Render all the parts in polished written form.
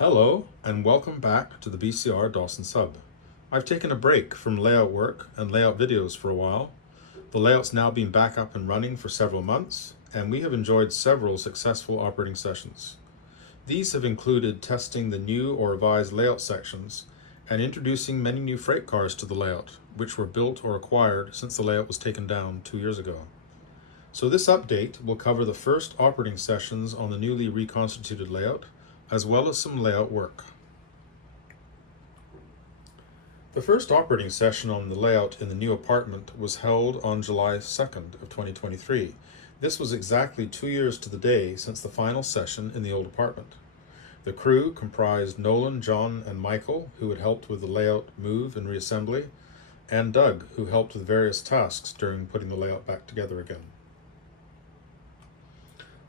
Hello and welcome back to the BCR Dawson sub. I've taken a break from layout work and layout videos for a while. The layout's now been back up and running for several months, and we have enjoyed several successful operating sessions. These have included testing the new or revised layout sections and introducing many new freight cars to the layout, which were built or acquired since the layout was taken down 2 years ago. So this update will cover the first operating sessions on the newly reconstituted layout, as well as some layout work. The first operating session on the layout in the new apartment was held on July 2nd of 2023. This was exactly 2 years to the day since the final session in the old apartment. The crew comprised Nolan, John, and Michael, who had helped with the layout move and reassembly, and Doug, who helped with various tasks during putting the layout back together again.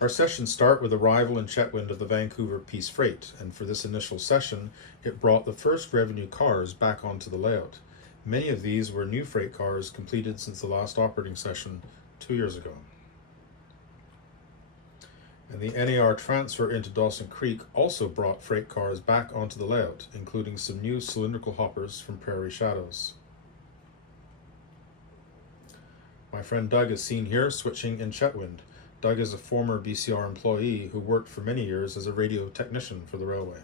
Our sessions start with arrival in Chetwynd of the Vancouver Peace Freight, and for this initial session, it brought the first revenue cars back onto the layout. Many of these were new freight cars completed since the last operating session 2 years ago. And the NAR transfer into Dawson Creek also brought freight cars back onto the layout, including some new cylindrical hoppers from Prairie Shadows. My friend Doug is seen here switching in Chetwynd. Doug is a former BCR employee who worked for many years as a radio technician for the railway.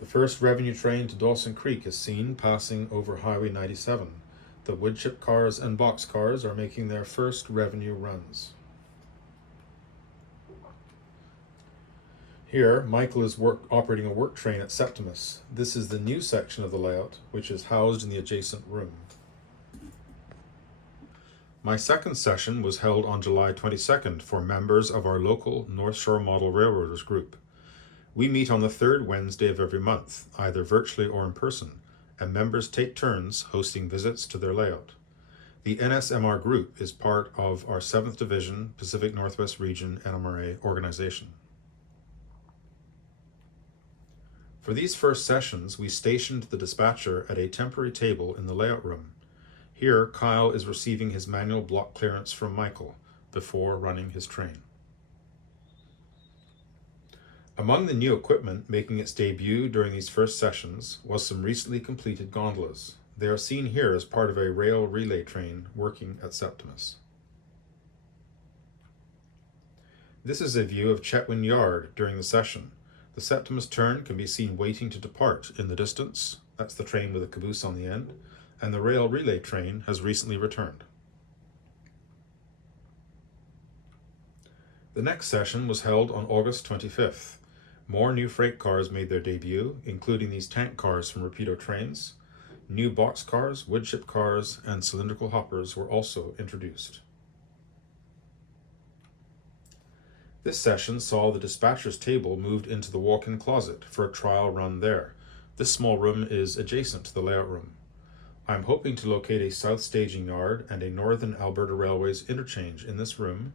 The first revenue train to Dawson Creek is seen passing over Highway 97. The wood chip cars and box cars are making their first revenue runs. Here, Michael is operating a work train at Septimus. This is the new section of the layout, which is housed in the adjacent room. My second session was held on July 22nd for members of our local North Shore Model Railroaders group. We meet on the third Wednesday of every month, either virtually or in person, and members take turns hosting visits to their layout. The NSMR group is part of our 7th Division Pacific Northwest Region NMRA organization. For these first sessions, we stationed the dispatcher at a temporary table in the layout room. Here, Kyle is receiving his manual block clearance from Michael before running his train. Among the new equipment making its debut during these first sessions was some recently completed gondolas. They are seen here as part of a rail relay train working at Septimus. This is a view of Chetwynd Yard during the session. The Septimus turn can be seen waiting to depart in the distance. That's the train with a caboose on the end. And the rail relay train has recently returned. The next session was held on August 25th. More new freight cars made their debut, including these tank cars from Rapido Trains. New box cars, wood chip cars, and cylindrical hoppers were also introduced. This session saw the dispatcher's table moved into the walk-in closet for a trial run there. This small room is adjacent to the layout room. I'm hoping to locate a south staging yard and a Northern Alberta Railways interchange in this room,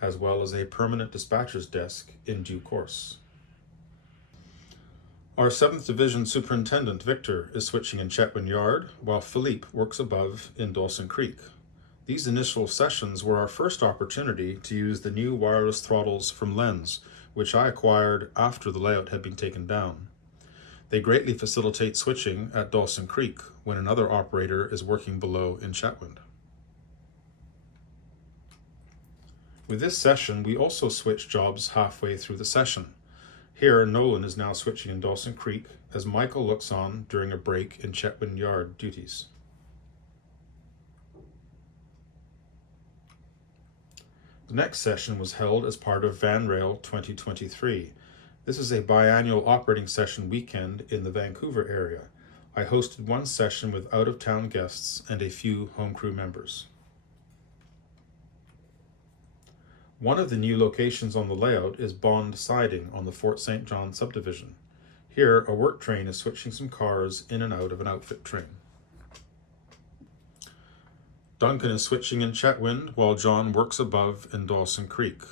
as well as a permanent dispatcher's desk in due course. Our 7th Division Superintendent, Victor, is switching in Chetwynd Yard, while Philippe works above in Dawson Creek. These initial sessions were our first opportunity to use the new wireless throttles from Lens, which I acquired after the layout had been taken down. They greatly facilitate switching at Dawson Creek when another operator is working below in Chetwynd. With this session, we also switch jobs halfway through the session. Here, Nolan is now switching in Dawson Creek as Michael looks on during a break in Chetwynd Yard duties. The next session was held as part of VanRail 2023. This is a biannual operating session weekend in the Vancouver area. I hosted one session with out-of-town guests and a few home crew members. One of the new locations on the layout is Bond Siding on the Fort St. John subdivision. Here, a work train is switching some cars in and out of an outfit train. Duncan is switching in Chetwynd while John works above in Dawson Creek.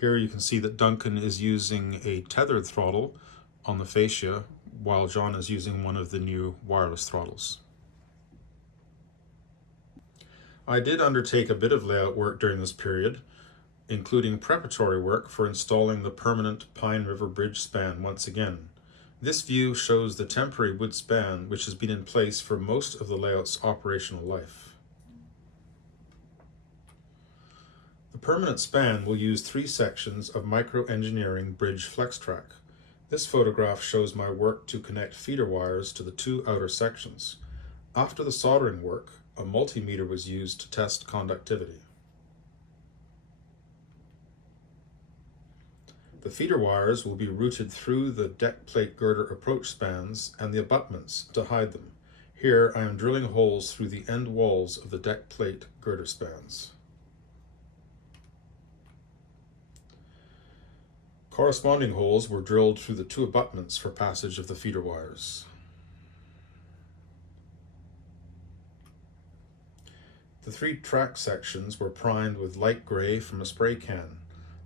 Here you can see that Duncan is using a tethered throttle on the fascia, while John is using one of the new wireless throttles. I did undertake a bit of layout work during this period. including preparatory work for installing the permanent Pine River Bridge span once again. This view shows the temporary wood span which has been in place for most of the layout's operational life. The permanent span will use 3 sections of micro-engineering bridge flex track. This photograph shows my work to connect feeder wires to the 2 outer sections. After the soldering work, a multimeter was used to test conductivity. The feeder wires will be routed through the deck plate girder approach spans and the abutments to hide them. Here I am drilling holes through the end walls of the deck plate girder spans. Corresponding holes were drilled through the 2 abutments for passage of the feeder wires. The 3 track sections were primed with light gray from a spray can.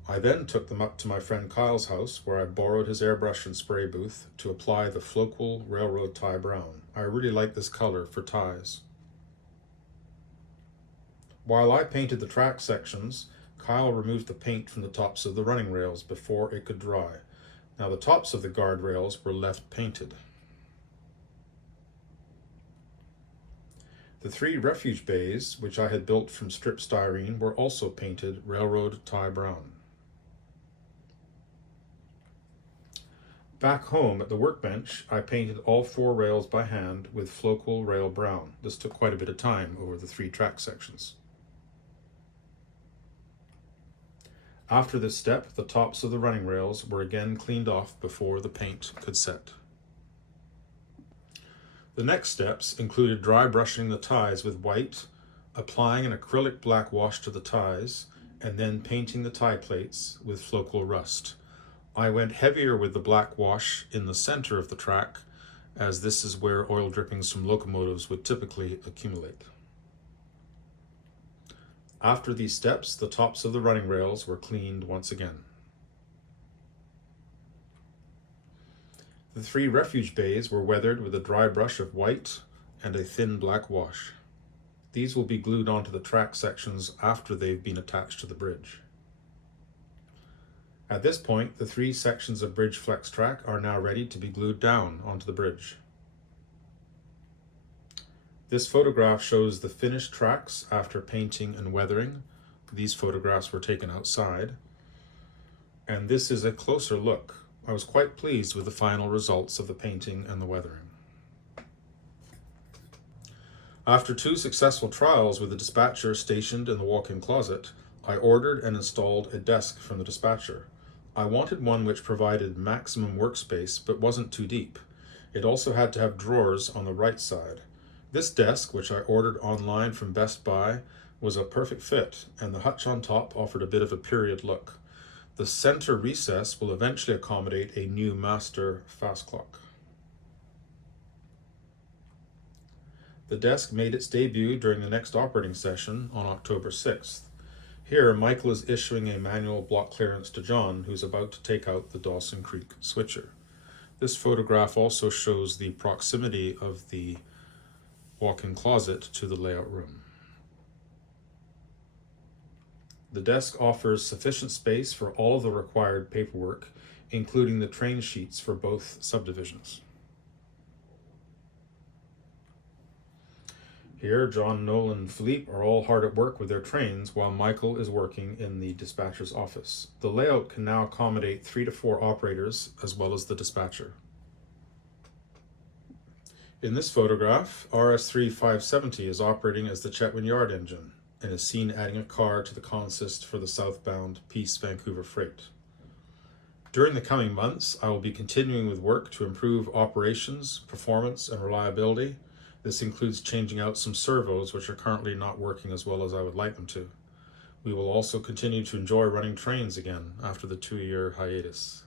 I then took them up to my friend Kyle's house, where I borrowed his airbrush and spray booth to apply the Floqual Railroad Tie Brown. I really like this color for ties. While I painted the track sections, Kyle removed the paint from the tops of the running rails before it could dry. Now the tops of the guardrails were left painted. The 3 refuge bays, which I had built from strip styrene, were also painted Railroad Tie Brown. Back home at the workbench, I painted all 4 rails by hand with Floqual Rail Brown. This took quite a bit of time over the 3 track sections. After this step, the tops of the running rails were again cleaned off before the paint could set. The next steps included dry brushing the ties with white, applying an acrylic black wash to the ties, and then painting the tie plates with Floqual Rust. I went heavier with the black wash in the center of the track, as this is where oil drippings from locomotives would typically accumulate. After these steps, the tops of the running rails were cleaned once again. The 3 refuge bays were weathered with a dry brush of white and a thin black wash. These will be glued onto the track sections after they've been attached to the bridge. At this point, the 3 sections of bridge flex track are now ready to be glued down onto the bridge. This photograph shows the finished tracks after painting and weathering. These photographs were taken outside. And this is a closer look. I was quite pleased with the final results of the painting and the weathering. After 2 successful trials with the dispatcher stationed in the walk-in closet, I ordered and installed a desk from the dispatcher. I wanted one which provided maximum workspace but wasn't too deep. It also had to have drawers on the right side. This desk, which I ordered online from Best Buy, was a perfect fit, and the hutch on top offered a bit of a period look. The center recess will eventually accommodate a new master fast clock. The desk made its debut during the next operating session on October 6th. Here, Michael is issuing a manual block clearance to John, who's about to take out the Dawson Creek switcher. This photograph also shows the proximity of the walk-in closet to the layout room. The desk offers sufficient space for all of the required paperwork, including the train sheets for both subdivisions. Here, John, Nolan, and Philippe are all hard at work with their trains while Michael is working in the dispatcher's office. The layout can now accommodate 3 to 4 operators as well as the dispatcher. In this photograph, RS3 570 is operating as the Chetwynd Yard engine and is seen adding a car to the consist for the southbound Peace Vancouver freight. During the coming months, I will be continuing with work to improve operations, performance, and reliability. This includes changing out some servos which are currently not working as well as I would like them to. We will also continue to enjoy running trains again after the 2-year hiatus.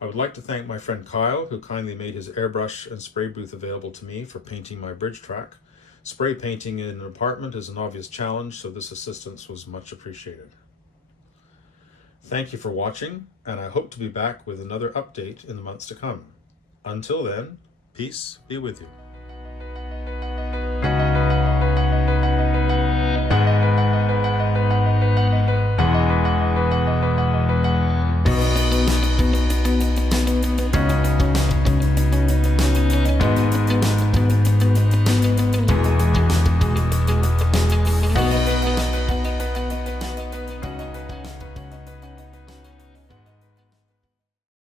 I would like to thank my friend Kyle, who kindly made his airbrush and spray booth available to me for painting my bridge track. Spray painting in an apartment is an obvious challenge, so this assistance was much appreciated. Thank you for watching, and I hope to be back with another update in the months to come. Until then, peace be with you.